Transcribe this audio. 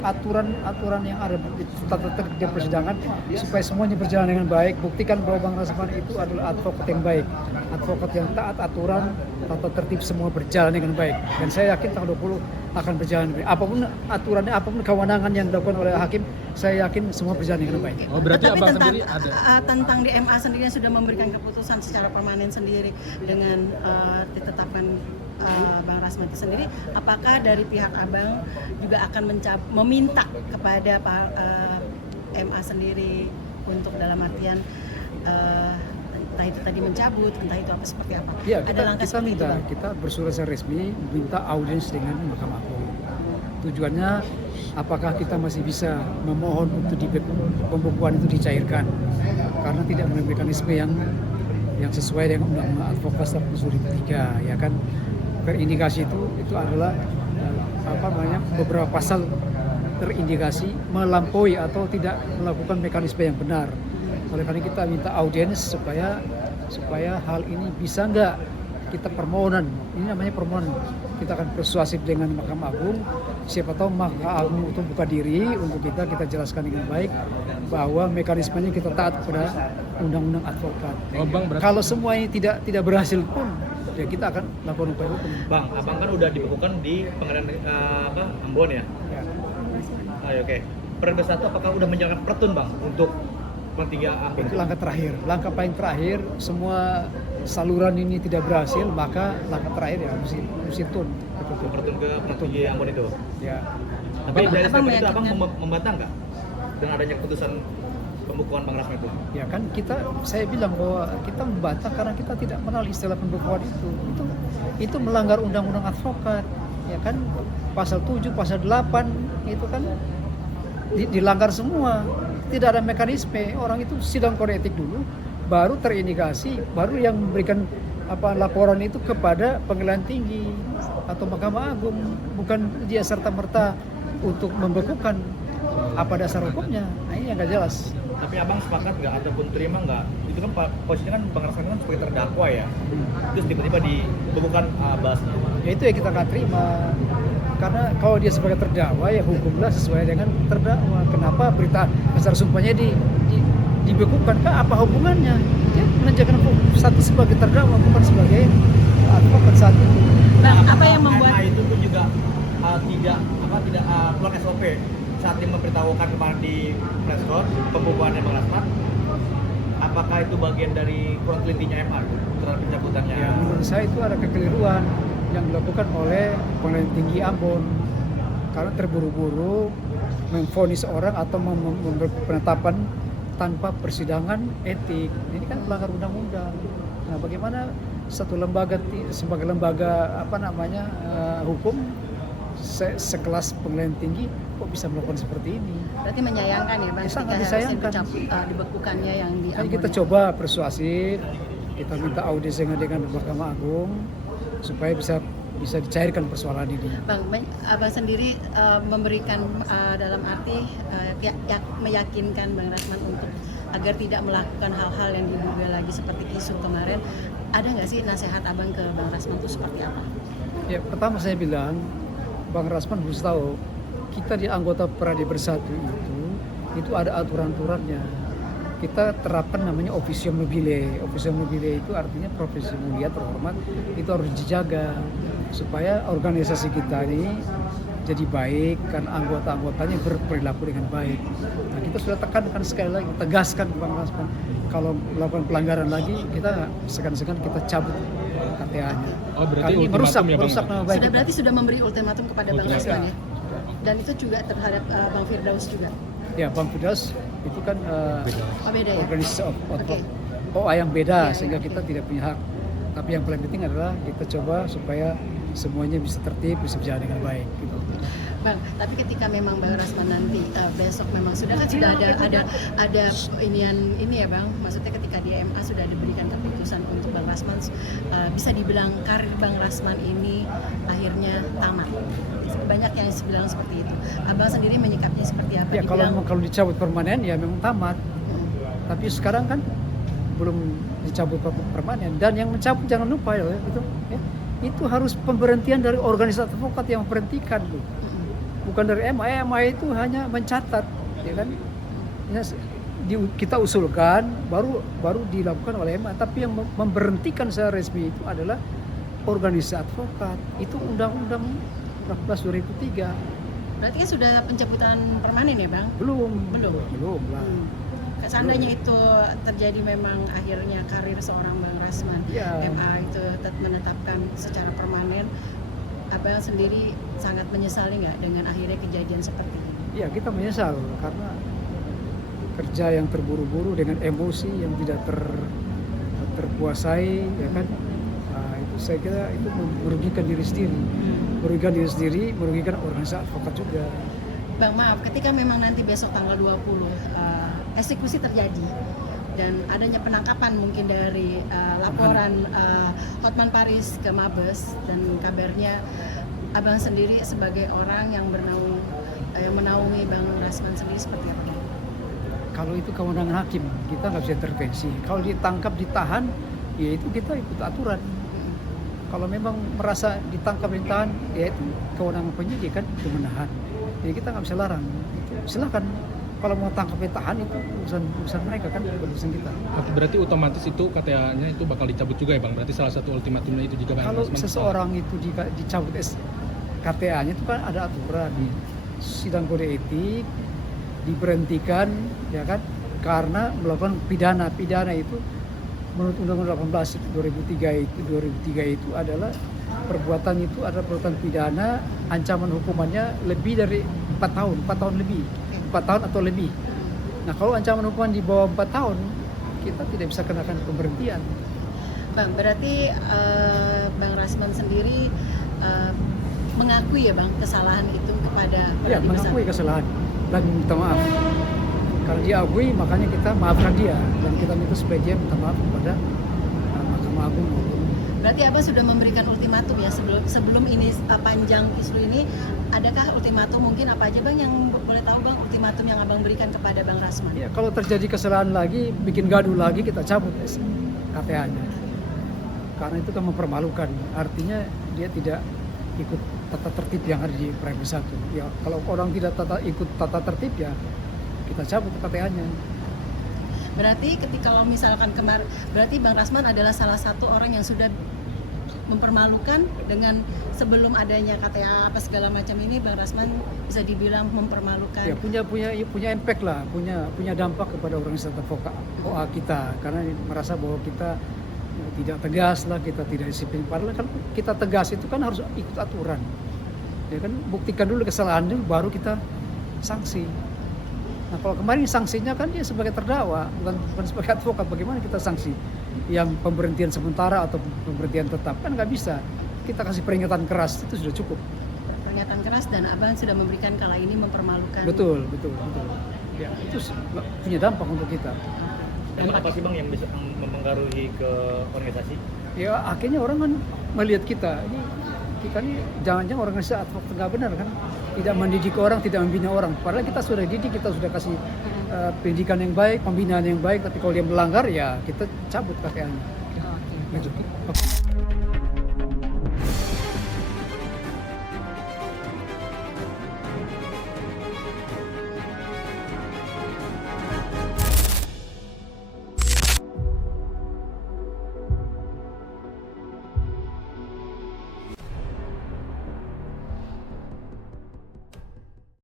aturan yang ada di tata tertib di persidangan supaya semuanya berjalan dengan baik. Buktikan bahwa Bang Rasman itu adalah advokat yang baik, advokat yang taat aturan, tata tertib semua berjalan dengan baik. Dan saya yakin tanggal 20 akan berjalan dengan baik. Apapun aturannya, apapun kewenangan yang dilakukan oleh hakim, saya yakin semua berjalan dengan baik. Oh, berarti Tapi abang tentang sendiri ada tentang DMA sendiri yang sudah memberikan keputusan secara permanen sendiri dengan ditetapkan Bang Rasman itu sendiri, apakah dari pihak abang juga akan meminta kepada Pak MA sendiri untuk dalam artian entah itu tadi mencabut, entah itu apa seperti apa? Ya, Ada langkah kita seperti itu, minta, Bang? kita bersurat secara resmi minta audiens dengan Mahkamah Agung. Tujuannya apakah kita masih bisa memohon untuk pembukuan itu dicairkan karena tidak melalui mekanisme yang sesuai dengan Undang-Undang Advokasi Pasal 3, ya kan. Terindikasi itu adalah beberapa pasal terindikasi melampaui atau tidak melakukan mekanisme yang benar. Oleh karena kita minta audiens supaya hal ini bisa nggak kita permohonan, ini namanya permohonan, kita akan persuasif dengan Mahkamah Agung. Siapa tahu Mahkamah Agung itu buka diri untuk kita jelaskan dengan baik bahwa mekanismenya kita taat kepada Undang-Undang Advokat. Oh, Bang, berarti Kalau semua ini tidak berhasil pun, ya kita akan lakukan upaya hukum. Bang, abang kan udah dibekukan di pengadilan Ambon ya? Ya. Oke. Periode 1 apakah udah menjalankan pertun bang untuk Pertiga Ambon? Itu langkah terakhir, langkah paling terakhir. Semua saluran ini tidak berhasil, maka langkah terakhir ya mesti tun. Pertun ke Pertiga Ambon itu. Ya. Tapi dari Abang statement itu abang meyakinkan? membantah nggak dengan adanya keputusan pembukuan Bang Rasman itu? Ya kan saya bilang bahwa kita membantah karena kita tidak mengenal istilah pembekuan itu. Itu melanggar undang-undang advokat, ya kan, pasal 7, pasal 8 itu kan dilanggar semua. Tidak ada mekanisme. Orang itu sidang kode etik dulu, baru terindikasi, baru yang memberikan laporan itu kepada pengadilan tinggi atau Mahkamah Agung, bukan dia serta-merta untuk membekukan. Apa dasar hukumnya? Nah, ini yang nggak jelas. Tapi abang sepakat nggak ataupun terima nggak? Itu kan posisinya kan Bang Rasman kan sebagai terdakwa ya. Terus tiba-tiba dibekukan bahasnya. Ya itu yang kita nggak terima. Karena kalau dia sebagai terdakwa ya hukumlah sesuai dengan terdakwa. Kenapa berita acara sumpahnya dibekukan? Apa hubungannya? Dia menjaga status sebagai terdakwa bukan sebagai advokat saat itu. Bang, apa yang membuat MA itu pun juga tidak keluar SOP saat dia memberitahukan kemarin di preskon pembukuannya Bang Rasman? Apakah itu bagian dari kurang telitinya MA terhadap pencabutannya? Ya, menurut saya itu ada kekeliruan yang dilakukan oleh pengadilan tinggi Ambon karena terburu-buru memvonis orang atau memberi penetapan tanpa persidangan etik. Ini kan melanggar undang-undang. Nah, bagaimana satu lembaga sebagai lembaga hukum sekelas pengadilan tinggi kok bisa melakukan seperti ini? berarti menyayangkan ya Bang, Ya, sangat ketika harusnya disayangkan. dibekukannya yang di Kan Ambon kita ya? coba persuasif, kita minta audiensi dengan Mahkamah Agung supaya bisa dicairkan persoalan ini. Bang, abang sendiri memberikan dalam arti meyakinkan Bang Rasman untuk agar tidak melakukan hal-hal yang diduga lagi seperti isu kemarin. Ada nggak sih nasihat abang ke Bang Rasman itu seperti apa? Ya, pertama saya bilang Bang Rasman harus tahu kita di anggota Peradi Bersatu itu ada aturan-aturannya. Kita terapkan namanya officio mobile. Officio mobile itu artinya profesi mulia terhormat, itu harus dijaga supaya organisasi kita ini jadi baik kan, anggota-anggotanya berperilaku dengan baik. Nah, kita sudah tekankan sekali lagi, tegaskan ke Bang Rasman, kalau melakukan pelanggaran lagi kita segan-segan kita cabut KTA-nya. Oh, berarti Ini ultimatum ya, Bang? merusak nama baik kita. Berarti sudah memberi ultimatum kepada Bang Ultimatum. Rasman ya? Dan itu juga terhadap Bang Firdaus juga? Ya, Bang Firdaus itu kan Oh beda ya? organisasi Oke. OA yang beda, Iya, sehingga oke. kita tidak punya hak. Tapi yang paling penting adalah kita coba supaya semuanya bisa tertib, bisa berjalan dengan baik gitu. Bang, tapi ketika memang Bang Rasman nanti besok memang sudah ada ini ya Bang, maksudnya ketika di MA sudah diberikan keputusan untuk Bang Rasman bisa dibilang karir Bang Rasman ini akhirnya tamat. Banyak yang bilang seperti itu. Abang sendiri menyikapinya seperti apa? Ya kalau dicabut permanen ya memang tamat. Tapi sekarang kan belum dicabut permanen, dan yang mencabut jangan lupa itu harus pemberhentian dari organisasi advokat yang memberhentikan loh. bukan dari MA itu hanya mencatat, ya kan? Ya, kita usulkan baru dilakukan oleh MA, tapi yang memberhentikan secara resmi itu adalah organisasi advokat. Itu Undang-Undang 14 2003. Berarti kan sudah pencabutan permanen ya Bang? Belum lah. Seandainya itu terjadi memang akhirnya karir seorang Bang Rasman, Ya. MA itu menetapkan secara permanen, Abang sendiri sangat menyesali nggak dengan akhirnya kejadian seperti ini? Ya, kita menyesal karena kerja yang terburu-buru dengan emosi yang tidak terkuasai, ya kan? Nah, itu saya kira itu merugikan diri sendiri, merugikan organisasi advokat juga. Bang, maaf, ketika memang nanti besok tanggal 20 eksekusi terjadi dan adanya penangkapan mungkin dari laporan Hotman Paris ke Mabes, dan kabarnya Abang sendiri sebagai orang yang menaungi Bang Rasman sendiri seperti apa? Kalau itu kewenangan hakim, kita nggak bisa intervensi. Kalau ditangkap, ditahan, ya itu kita ikut aturan. Kalau memang merasa ditangkap, ditahan, ya itu kewenangan penyidik kan, itu menahan. Jadi kita nggak bisa larang. Silakan. Kalau mau tangkap, ditahan itu urusan mereka kan, bukan urusan kita. Berarti otomatis itu KTA-nya itu bakal dicabut juga ya Bang? Berarti salah satu ultimatumnya itu juga Bang Kalau Rasman seseorang itu dicabut KTA-nya itu kan ada aturan. Sidang kode etik, diberhentikan, ya kan, karena melakukan pidana itu menurut Undang-Undang 18 2003 itu adalah perbuatan itu adalah perbuatan pidana, ancaman hukumannya lebih dari 4 tahun lebih, 4 tahun atau lebih. Nah, kalau ancaman hukuman di bawah 4 tahun, kita tidak bisa kenakan pemberhentian. Bang, berarti Bang Rasman sendiri mengakui ya Bang kesalahan itu kepada Ya, mengakui kesalahan dan minta maaf. Karena dia akui, makanya kita maafkan dia dan kita minta supaya dia minta maaf kepada Mahkamah Agung. Berarti Abang sudah memberikan ultimatum ya sebelum ini panjang isu ini. Adakah ultimatum, mungkin apa aja Bang yang boleh tahu Bang ultimatum yang Abang berikan kepada Bang Rasman? Ya, kalau terjadi kesalahan lagi, bikin gaduh lagi, kita cabut KTA-nya. Karena itu kan mempermalukan. Artinya dia tidak ikut tata tertib yang ada di Prime 1. Ya, kalau orang tidak ikut tata tertib, ya kita cabut KTA-nya. Berarti kalau misalkan berarti Bang Rasman adalah salah satu orang yang sudah mempermalukan dengan sebelum adanya KTA apa segala macam ini. Bang Rasman bisa dibilang mempermalukan. Ya, punya impact lah, punya dampak kepada organisasi advokat OA kita, karena merasa bahwa kita tidak tegas lah, kita tidak disiplin. Padahal kan kita tegas itu kan harus ikut aturan. Ya kan, buktikan dulu kesalahan dulu, baru kita sanksi. Nah, kalau kemarin sanksinya kan dia sebagai terdakwa, bukan sebagai advokat. Bagaimana kita sanksi? Yang pemberhentian sementara atau pemberhentian tetap kan nggak bisa. Kita kasih peringatan keras, itu sudah cukup. Peringatan keras, dan Abang sudah memberikan kala ini mempermalukan. Betul. Ya, itu punya dampak untuk kita. Emang apa sih Bang yang bisa mempengaruhi ke organisasi? Ya, akhirnya orang kan melihat kita ini jangan-jangan organisasi advokat nggak benar kan, tidak mendidik orang, tidak membina orang. Padahal kita sudah didik, kita sudah kasih pendidikan yang baik, pembinaan yang baik, tapi kalau dia melanggar ya kita cabut KTA-nya. Oke.